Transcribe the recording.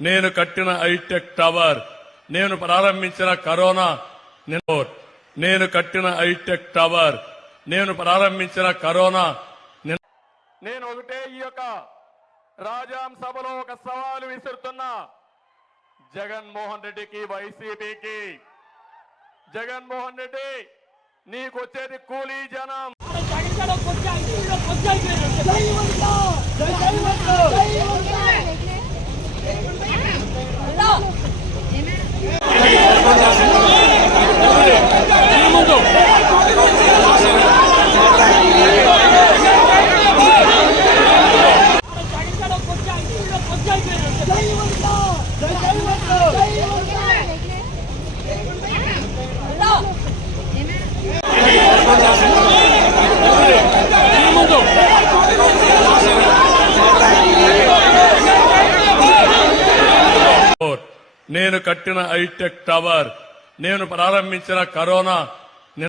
నేను కట్టిన hitech tower. నేను ప్రారంభించిన కరోనా నేను నేను కట్టిన హైటెక్ టవర్. నేను ప్రారంభించిన కరోనా నేను- నేను ఒకటే ఈ యొక్క రాజాం సభలో ఒక సవాలు విసురుతున్నా. జగన్మోహన్ రెడ్డికి వైసీపీకి. జగన్మోహన్ రెడ్డి నీకొచ్చేది కూలీ జనం. నేను కట్టిన హైటెక్ టవర్ నేను ప్రారంభించిన కరోనా